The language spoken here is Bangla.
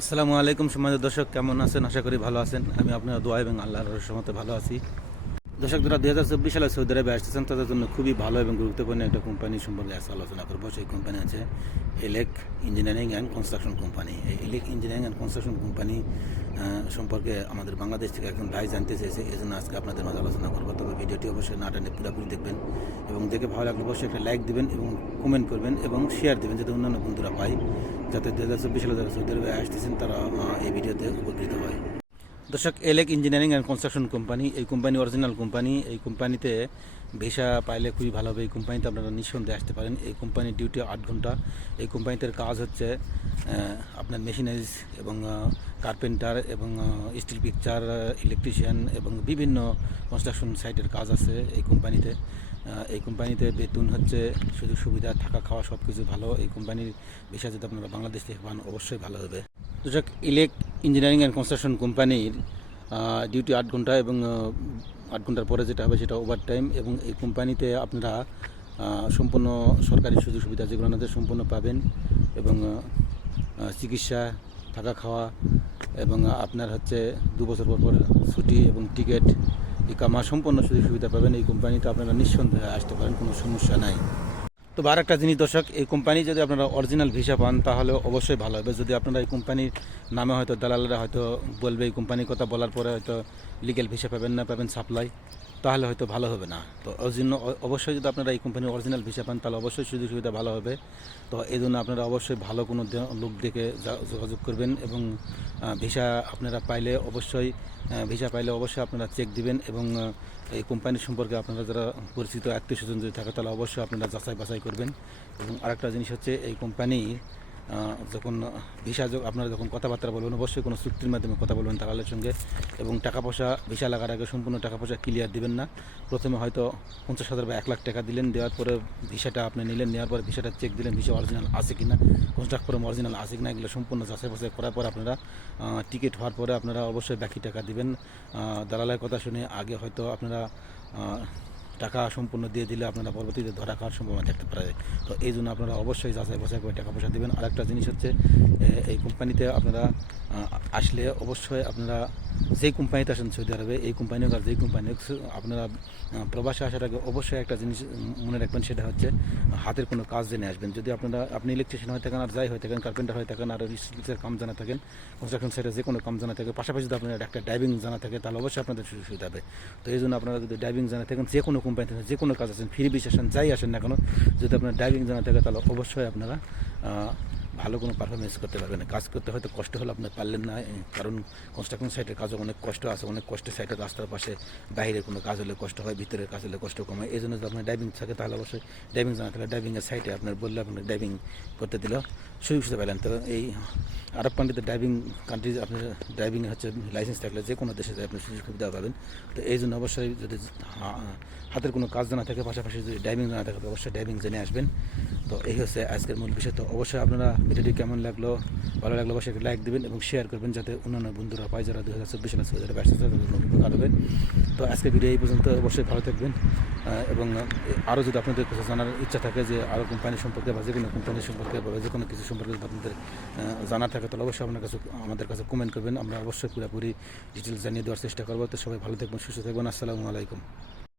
আসসালামু আলাইকুম সম্মানিত দর্শক, কেমন আছেন? আশা করি ভালো আছেন। আমি আপনার দোয়া এবং আল্লাহর রহমতে ভালো আছি। দর্শক, যারা 2024 সালে সৌদি আরবে আসতেছেন তাদের জন্য খুবই ভালো এবং গুরুত্বপূর্ণ একটা কোম্পানি সম্পর্কে আজকে আলোচনা করবো। সেই কোম্পানি আছে এলেক ইঞ্জিনিয়ারিং অ্যান্ড কনস্ট্রাকশন কোম্পানি। এই এলেক ইঞ্জিনিয়ারিং অ্যান্ড কনস্ট্রাকশন কোম্পানি সম্পর্কে আমাদের বাংলাদেশ থেকে একজন ভাই জানতে চেয়েছে, এই জন্য আজকে আপনাদের মাঝে আলোচনা করবো। তবে ভিডিওটি অবশ্যই না টেনে পুরোপুরি দেখবেন এবং দেখে ভালো লাগলে অবশ্যই একটা লাইক দিবেন এবং কমেন্ট করবেন এবং শেয়ার দেবেন, যাতে অন্যান্য বন্ধুরা পায়, যাতে 2024 সালে যারা সৌদি আরবে আসতেছেন তারা এই ভিডিওতে উপকৃত হয়। দর্শক, এলেক ইঞ্জিনিয়ারিং অ্যান্ড কনস্ট্রাকশন কোম্পানি, এই কোম্পানি অরিজিনাল কোম্পানি। এই কোম্পানিতে ভিসা পাইলে খুবই ভালো হবে। এই কোম্পানিতে আপনারা নিঃসন্দেহে আসতে পারেন। এই কোম্পানির ডিউটি 8 ঘন্টা। এই কোম্পানিতে কাজ হচ্ছে আপনার মেশিনারিজ এবং কার্পেন্টার এবং স্টিল পিকচার, ইলেকট্রিশিয়ান এবং বিভিন্ন কনস্ট্রাকশন সাইটের কাজ আছে এই কোম্পানিতে। এই কোম্পানিতে বেতন হচ্ছে, সুযোগ সুবিধা, থাকা খাওয়া সব কিছু ভালো। এই কোম্পানির ভিসা যদি আপনারা বাংলাদেশ থেকে পান অবশ্যই ভালো হবে। দর্শক, ইলেক ইঞ্জিনিয়ারিং অ্যান্ড কনস্ট্রাকশন কোম্পানির ডিউটি 8 ঘন্টা এবং 8 ঘন্টার পরে যেটা হবে সেটা ওভার টাইম। এবং এই কোম্পানিতে আপনারা সম্পূর্ণ সরকারি সুযোগ সুবিধা যেগুলো আপনাদের সম্পূর্ণ পাবেন এবং চিকিৎসা, থাকা খাওয়া এবং আপনার হচ্ছে 2 বছর পর পর ছুটি এবং টিকিট, ইকামা সম্পূর্ণ সুযোগ সুবিধা পাবেন। এই কোম্পানিতে আপনারা নিঃসন্দেহে আসতে পারেন, কোনো সমস্যা নাই। তো আর একটা জিনিস দর্শক, এই কোম্পানি যদি আপনারা অরিজিনাল ভিসা পান তাহলে অবশ্যই ভালো হবে। যদি আপনারা এই কোম্পানির নামে হয়তো দালালরা হয়তো বলবে, এই কোম্পানির কথা বলার পরে হয়তো লিগ্যাল ভিসা পাবেন না, পাবেন সাপ্লাই, তাহলে হয়তো ভালো হবে না। তো ওই জন্য অবশ্যই যদি আপনারা এই কোম্পানির অরিজিনাল ভিসা পান তাহলে অবশ্যই সুযোগ সুবিধা ভালো হবে। তো এই জন্য আপনারা অবশ্যই ভালো কোনো লোক দেখে যোগাযোগ করবেন এবং ভিসা আপনারা পাইলে অবশ্যই আপনারা চেক দিবেন এবং এই কোম্পানির সম্পর্কে আপনারা যারা পরিচিত আত্মীয় স্বজন যদি থাকে তাহলে অবশ্যই আপনারা যাচাই বাছাই করবেন। এবং আরেকটা জিনিস হচ্ছে, এই কোম্পানি যখন ভিসা আপনারা যখন কথাবার্তা বলবেন অবশ্যই কোনো চুক্তির মাধ্যমে কথা বলবেন দালালের সঙ্গে। এবং টাকা পয়সা ভিসা লাগার আগে সম্পূর্ণ টাকা পয়সা ক্লিয়ার দিবেন না। প্রথমে হয়তো 50,000 বা 1 লাখ টাকা দিলেন, দেওয়ার পরে ভিসাটা আপনি নিলেন, নেওয়ার পরে ভিসাটা চেক দিলেন ভিসা অরিজিনাল আছে কিনা, কন্ট্রাক্ট ফর্ম অরিজিনাল আছে কিনা, এগুলো সম্পূর্ণ যাচাই বাছাই করার পর আপনারা টিকিট হওয়ার পরে আপনারা অবশ্যই বাকি টাকা দিবেন। দালালের কথা শুনে আগে হয়তো আপনারা টাকা সম্পূর্ণ দিয়ে দিলে আপনারা পরবর্তীতে ধরা খাওয়ার সম্ভাবনা থাকতে পারে। তো এই জন্য আপনারা অবশ্যই যাচাই বাছাই করে টাকা পয়সা দেবেন। আরেকটা জিনিস হচ্ছে, এই কোম্পানিতে আপনারা আসলে অবশ্যই আপনারা যেই কোম্পানিতে আসেন সৌদি আরবে, এই কোম্পানি হোক আর যেই কোম্পানি হোক, আপনারা প্রবাসে আসার আগে অবশ্যই একটা জিনিস মনে রাখবেন, সেটা হচ্ছে হাতের কোনো কাজ জেনে আসবেন। যদি আপনি ইলেকট্রিশিয়ান হয়ে থাকেন আর যাই হয়ে থাকেন, কার্পেন্টার হয়ে থাকেন আর স্টিলের কাম জানা থাকেন, কনস্ট্রাকশন সাইটে যে কোনো কাম জানা থাকে, পাশাপাশি যদি আপনার একটা ড্রাইভিং জানা থাকে তাহলে অবশ্যই আপনাদের সুযোগ সুবিধা হবে। তো এই জন্য আপনারা যদি ড্রাইভিং জানা থাকেন, যে কোনো কোম্পানিতে যে কোনো কাজ আছেন, ফ্রি বিশ আসেন, যাই আসেন না কেন, যদি আপনার ড্রাইভিং জানা থাকে তাহলে অবশ্যই আপনারা ভালো কোনো পারফরমেন্স করতে পারবেন। কাজ করতে হয়তো কষ্ট হলে আপনি পারলেন না, কারণ কনস্ট্রাকশন সাইটের কাজও অনেক কষ্ট আছে, অনেক কষ্টে সাইটের রাস্তার পাশে বাইরে কোনো কাজ হলে কষ্ট হয়, ভিতরের কাজ হলে কষ্ট কম হয়। এই জন্য যদি আপনার ড্রাইভিং থাকে তাহলে অবশ্যই ড্রাইভিং জানা থাকলে ড্রাইভিংয়ের সাইটে আপনার বললে আপনার ড্রাইভিং করতে দিল সুযোগ সুবিধা পেলেন। তো এই আরব কান্ট্রিতে ড্রাইভিং কান্ট্রি আপনার ড্রাইভিং হচ্ছে লাইসেন্স থাকলে যে কোনো দেশে আপনি সুযোগ সুবিধা পাবেন। তো এই জন্য অবশ্যই যদি হাতের কোনো কাজ জানা থাকে, পাশাপাশি যদি ড্রাইভিং জানা থাকে, অবশ্যই ড্রাইভিং জেনে আসবেন। তো এই হচ্ছে আজকের মূল বিষয়। তো অবশ্যই আপনারা ভিডিওটি কেমন লাগলো, ভালো লাগলো অবশ্যই লাইক দেবেন এবং শেয়ার করবেন, যাতে অন্যান্য বন্ধুরা পায় যারা 2024 সালে সৌদি আরবে আসতে চায় তাদের জন্য উপকার হবে। তো আজকের ভিডিও এই পর্যন্ত। অবশ্যই ভালো থাকবেন এবং আরও যদি আপনাদের কিছু জানার ইচ্ছা থাকে, যে আরও কোম্পানি সম্পর্কে বা যে কোনো কোম্পানি সম্পর্কে বা যে কোনো কিছু সম্পর্কে যদি আপনাদের জানার থাকে তাহলে অবশ্যই আমাদের কাছে কমেন্ট করবেন। আমরা অবশ্যই পুরোপুরি ডিটেলস জানিয়ে দেওয়ার চেষ্টা করবো। তো সবাই ভালো থাকবেন, সুস্থ থাকবেন। আসসালামু আলাইকুম।